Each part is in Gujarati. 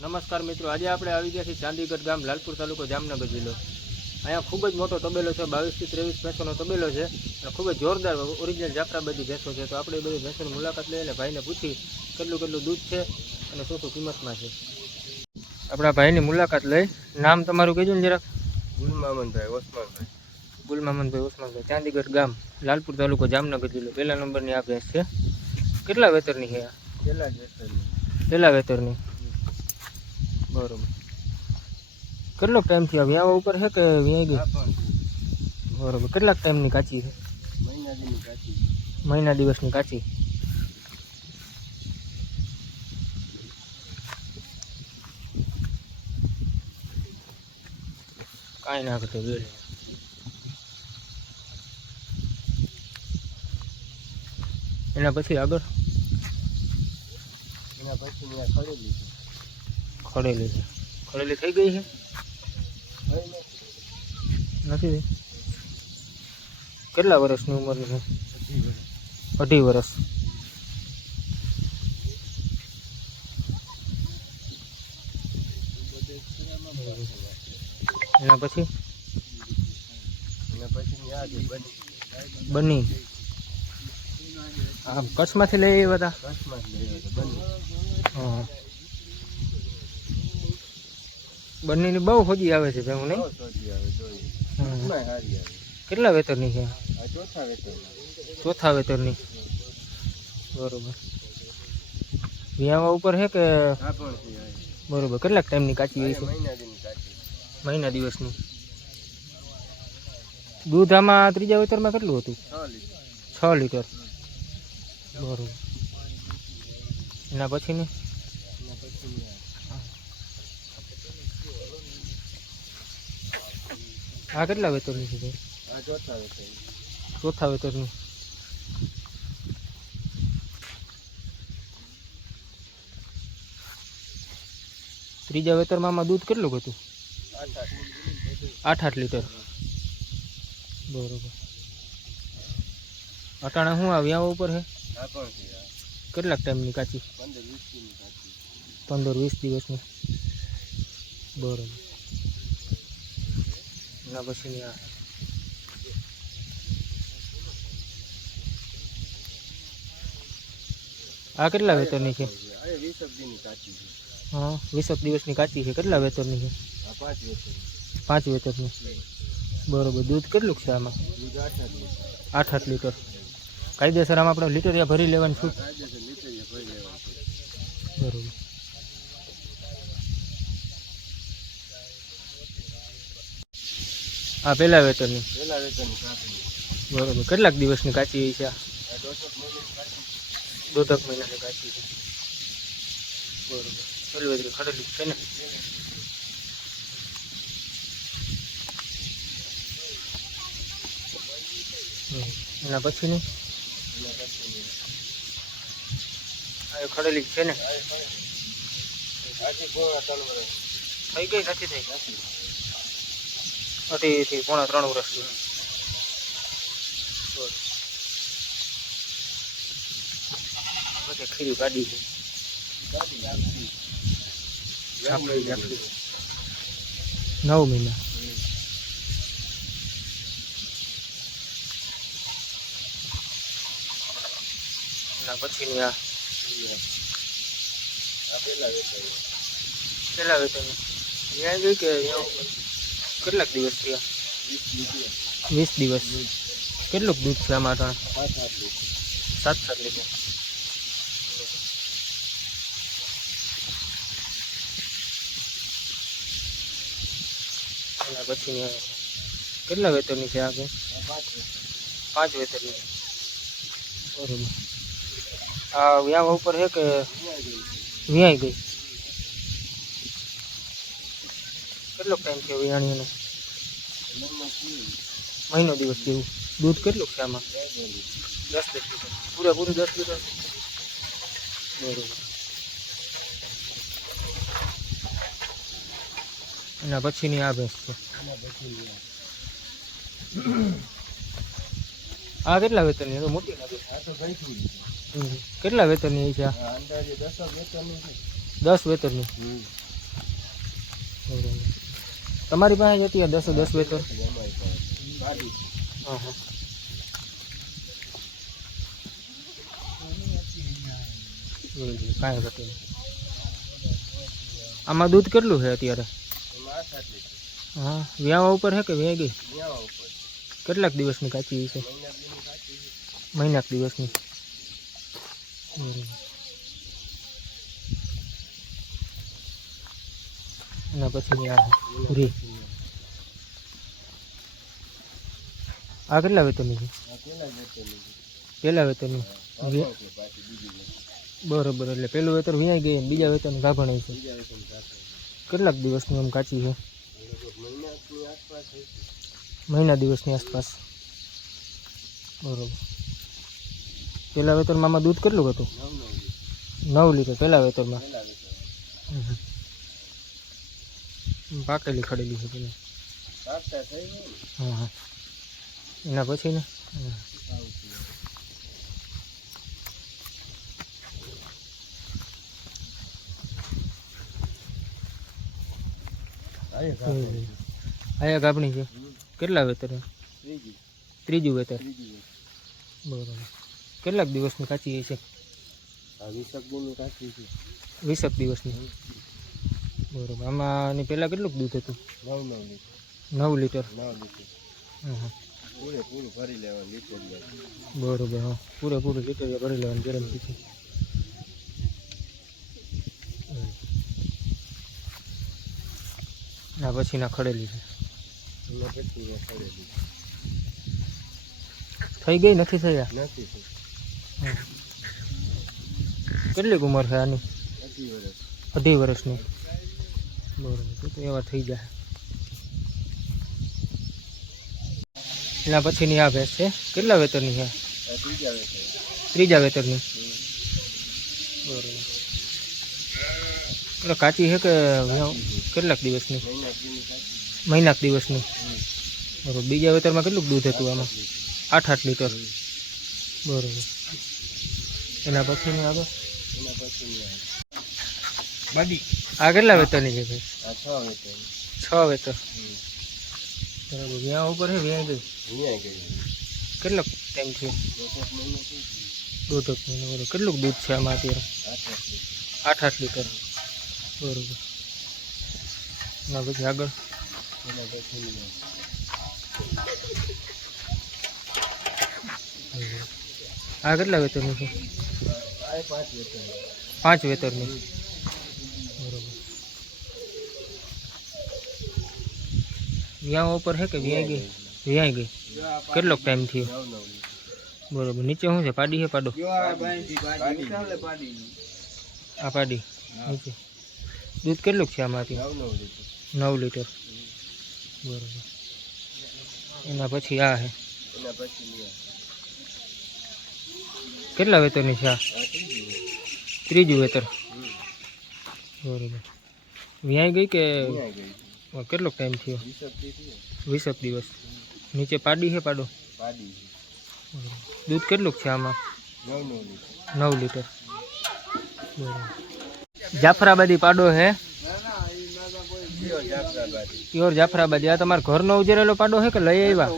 નમસ્કાર મિત્રો, આજે આપણે આવી ગયા છીએ ચાંદીગઢ ગામ, લાલપુર તાલુકો, જામનગર જિલ્લો. અહીંયા ખૂબ જ મોટો તબેલો છે, 22 થી 23 ભેંસોનો તબેલો છે અને ખૂબ જ જોરદાર ઓરિજિનલ જાફરાબાદી ભેંસો છે. તો આપણે એ બધી ભેંસોની મુલાકાત લઈને ભાઈને પૂછી કેટલું દૂધ છે અને શું કિંમતમાં છે. આપણા ભાઈની મુલાકાત લઈ. નામ તમારું કહેજો ને જરાક. ગુલમામનભાઈ ઓસમાનભાઈ. ગુલમામનભાઈ ઓસમાનભાઈ, ચાંદીગઢ ગામ, લાલપુર તાલુકો, જામનગર જિલ્લો. પહેલા નંબરની આ ભેંસ છે. કેટલા વેતરની છે? પહેલા વેતરની. બરોબર. કેટલો ટાઈમ થયો? વ્યાવા ઉપર છે કે વ્યાઈ ગઈ? બરોબર. કેટલાક ટાઈમની કાચી છે? મહિના દિવસની કાચી. કાંઈ ના કરતો વેલ. એના પછી આગળ ખડેલી છે. ખડેલી થઈ ગઈ છે? નથી થઈ. કેટલા વર્ષની ઉંમરની છે? 2.5 વર્ષ. એના પછી બની આ કચ્છમાંથી લઈ આવ્યા હતા. હા, બંનેની બહુ હોજી આવે છે હું નહીં. કેટલા વેતરની છે? ચોથા વેતરની. બરોબર. વ્યાવા ઉપર છે કે? બરોબર. કેટલાક ટાઈમની કાચી હોય છે? મહિના દિવસની. દૂધ આમાં ત્રીજા વેતરમાં કેટલું હતું? 6 લીટર. બરોબર. એના પછીની આ કેટલા વેતરની છે? ચોથા વેતરની. ત્રીજા વેતરમાં આમાં દૂધ કેટલું હતું? 8 લીટર. બરોબર. અટાણા શું આ વ્યાવા ઉપર છે? કેટલાક ટાઈમની કાચી? 15-20 દિવસની. બરોબર. એના પછીની આ કેટલા વેતરની છે? હા, 20 દિવસની કાચી છે. કેટલા વેતરની છે? 5 વેતરની. બરોબર. દૂધ કેટલું છે આમાં? 8 લીટર. કાયદેસર આમાં આપણે લીટર ભરી લેવાનું છું. બરોબર. આ પહેલા વેતરની. બરોબર. કેટલાક દિવસની કાચી છે? 2.5 મહિનાની કાચી છે. બરોબર. પેલી વેતરી ખડેલી છે ને? એના પછીની આ ખડેલી છે ને? થઈ ગઈ નથી થઈ? 2.5 થી 3 વર્ષ. પછી ખીરી કાઢી છે. 9 મહિના. એના પછીની આ પેલા વેતન ત્યાં ગઈ કે કેટલાક દિવસ થયા? 20 દિવસ. કેટલું દૂધ છે આમાં? 7 લીટર. એના પછીની કેટલા વેતરની છે? આ 5 વેતરની. બરોબર. આ વ્યાવા ઉપર છે કે વ્યાઈ ગઈ? કેટલો ટાઈમ થયો વ્યાણીનો? મહિનો દિવસ જેવું. દૂધ કેટલું છે આમાં? 10 લીટર. પૂરેપૂરું 10 લીટર. બરોબર. એના પછીની આ ભેંસ છે. આ કેટલા વેતરની? મોટી કેટલા વેતરની છે? 10 વેતરની. તમારી પાસે જ હતી આ 10 વેતર? અમારી પાસે પાડી હા હા. કાંઈ ઘટે નહીં. આમાં દૂધ કેટલું છે અત્યારે? એમાં 8 લીટર હા, વ્યાવા ઉપર છે કે વ્યાઈ ગઈ? ન્યાવા ઉપર કેટલાક દિવસની કાચી છે? મહિના દીની કાચી મહિનાક દિવસની. બરાબર. એના પછી આ પૂરી આ કેટલા વેતરની છે? આ પેલા જતો લીધી પહેલા વેતરની. પાછળ છે પાછી બીજી વખત. બરોબર, એટલે પહેલું વેતર વ્યાઈ ગઈ અને બીજા વેતરની ગાભણ છે. બીજા વખત પાછળ કેટલાક દિવસની એમ કાચી છે? લગભગ મહિનાની આસપાસ થઈ છે. મહિના દિવસની આસપાસ. બરોબર. પહેલા વેતરમાં આમાં દૂધ કેટલું હતું? 9 લીટર પહેલા વેતરમાં. પેલા જતો પાકેલી ખડેલી છે પેલી. કાપતા થઈ ગયું ને હા હા. એના પછી ને આયા ગાભણી છે. કેટલા વેતર? ત્રીજું વેતર. બરોબર. કેટલાક દિવસની કાચી છે? આ 20 દીની કાચી છે. 20 દિવસની. બરોબર. આમાં પહેલાં કેટલું દૂધ હતું? 9 9 લીટર. લીટર 9 લીટર હા હા. પૂરેપૂરું ભરી લેવાનું લીટર બરોબર. હા, પૂરેપૂરું લીટર ભરી લેવાનું ગેરંટી. આ પછીના ખડેલી છે. એમાં પછી ખડેલી થઈ ગઈ નથી થયા? નથી થઈ. કેટલીક ઉંમર છે આની? 18 2.5 વર્ષ વર્ષની. બરોબર, તો એવા થઈ જાય. એના પછીની આ ભેંસ છે. કેટલા વેતરની છે? આ ત્રીજા વેતર ત્રીજા વેતરની. બરોબર. એટલે કાચી છે કે કેટલાક દિવસની? મહિના દીની કાચી મહિનાક દિવસની. બરોબર. બીજા વેતરમાં કેટલું દૂધ હતું આમાં? 8 લીટર. બરોબર. એના પછીની આગળ એના પછી બાડી આ કેટલા વેતરની છે ભાઈ? આ 6 વેતર 6 વેતર. બરાબર. વ્યાં ઉપર છે વ્યાં ગઈ? અહીંયા ગઈ કેટલો ટાઈમ થયો? 1 મહિનો થઈ દોઢ મહિનો. બરોબર. કેટલું દૂધ છે આમાં અત્યારે? 8 8 લીટર લીટર. બરોબર. એના પછી આગળ એના પછી આ કેટલા વેતરની છે? આ 5 વેતર 5 વેતરની. બરોબર. વ્યાં ઉપર છે કે વ્યાઈ ગઈ? વ્યાઈ ગઈ. કેટલો ટાઈમ થયો? 9 લીટર બરોબર. નીચે શું છે? પાડી છે પાડો? આ પાડી નીચે. દૂધ કેટલું છે આમાંથી? 9 9 લીટર લીટર. બરોબર. એના પછી આ છે. એના પછી કેટલા વેતરની છે આ? ત્રીજું વેતર. બરોબર. વ્યાઈ ગઈ કે કેટલો ટાઈમ થયો? 20 દિવસ. નીચે પાડી છે પાડો? પાડી બરોબર. દૂધ કેટલું છે આમાં? 9 9 લીટર લીટર. બરોબર. જાફરાબાદી પાડો છે. પ્યોર જાફરાબાદી. આ તમારા ઘરનો ઉજેરેલો પાડો છે કે લઈ આવ્યા?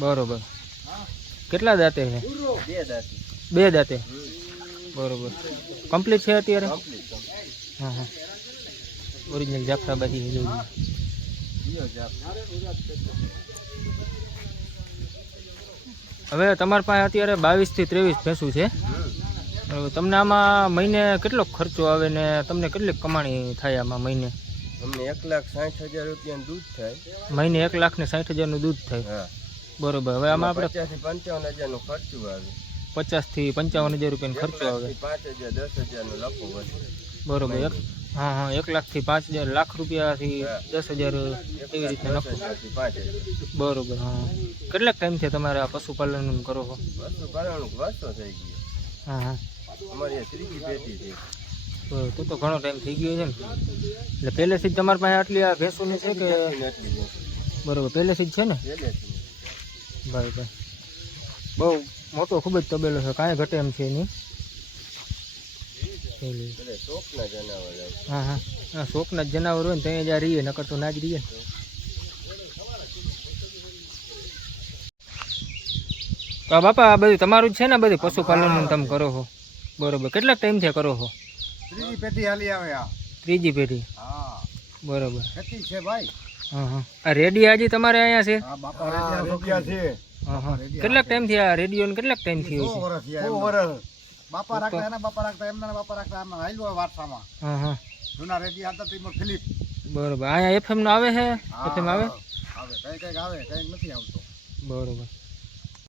બરોબર. કેટલા દાંતે છે? 2 દાંતે. બરોબર. કમ્પ્લીટ છે અત્યારે? હા હા. ઓરિજિનલ જાફરાબાદી છે. જોઈ હવે તમારી પાસે અત્યારે 22 થી 23 ભેંસું છે. બરોબર. તમને આમાં મહિને કેટલો ખર્ચો આવે ને તમને કેટલી કમાણી થાય આમાં મહિને? અમને 1,60,000 રૂપિયાનું દૂધ થાય. મહિને 1,60,000નું દૂધ થાય. હા બરોબર. હવે આમાં આપણે 50 થી 55,000 નું ખર્ચું આવે. 50 થી 55,000 રૂપિયાનો ખર્ચો આવે. 5,000 10,000 નો લખો વધે. બરોબર. હા હા. 1,00,000 થી 5,000 લાખ રૂપિયાથી 10,000 એવી રીતે નફો. 10,000 થી 5,000 બરોબર. હા. કેટલાક ટાઈમથી તમારે આ પશુપાલન કરો છો? પશુપાલનનું વર્ષો થઈ ગયું. હા હા. અમારી આ ત્રીજી પેઢી છે. તો ઘણો ટાઈમ થઈ ગયો છે ને. એટલે પહેલેથી જ તમારી પાસે આટલી આ ભેંસોની છે કે? એટલી છે. બરોબર. પહેલેથી જ છે ને? પહેલેથી. ભાઈ ભાઈ બહુ મોટો ખૂબ જ તબેલો છે. કાંઈ ઘટે એમ છે નહીં. એટલે શોખના જનાવર આવે. હા હા. આ શોખના જ જનાવર હોય ને ત્યાં જ્યાં રહીએ નકર તો ના જ રહીએ ને. તો આ બાપા આ બધું તમારું જ છે ને બધું પશુપાલનનું તમે કરો છો બરોબર કેટલાક ટાઈમથી કરો છો ત્રીજી પેઢી હાલી આવે આ. ત્રીજી પેઢી હા બરોબર ખેતી છે ભાઈ. હા હા આ રેડિયા હજી તમારે અહીંયા છે આ બાપા રેડિયા છે. હા હા કેટલાક ટાઈમથી આ રેડિયોને કેટલાક ટાઈમથી 100 હોય વર્ષ થયા. 100 વર્ષ. બાપા રાખતા એના બાપા રાખતા એમના બાપા રાખતા એમના હાલ્યું હોય વારસામાં. છે હા હા જૂના રેડિયા હતા તેમાં ફિલિપ બરોબર અહીંયા એફએમ નો આવે છે એફએમ આવે આવે કઈ કઈક આવે કઈક નથી આવતો. બરોબર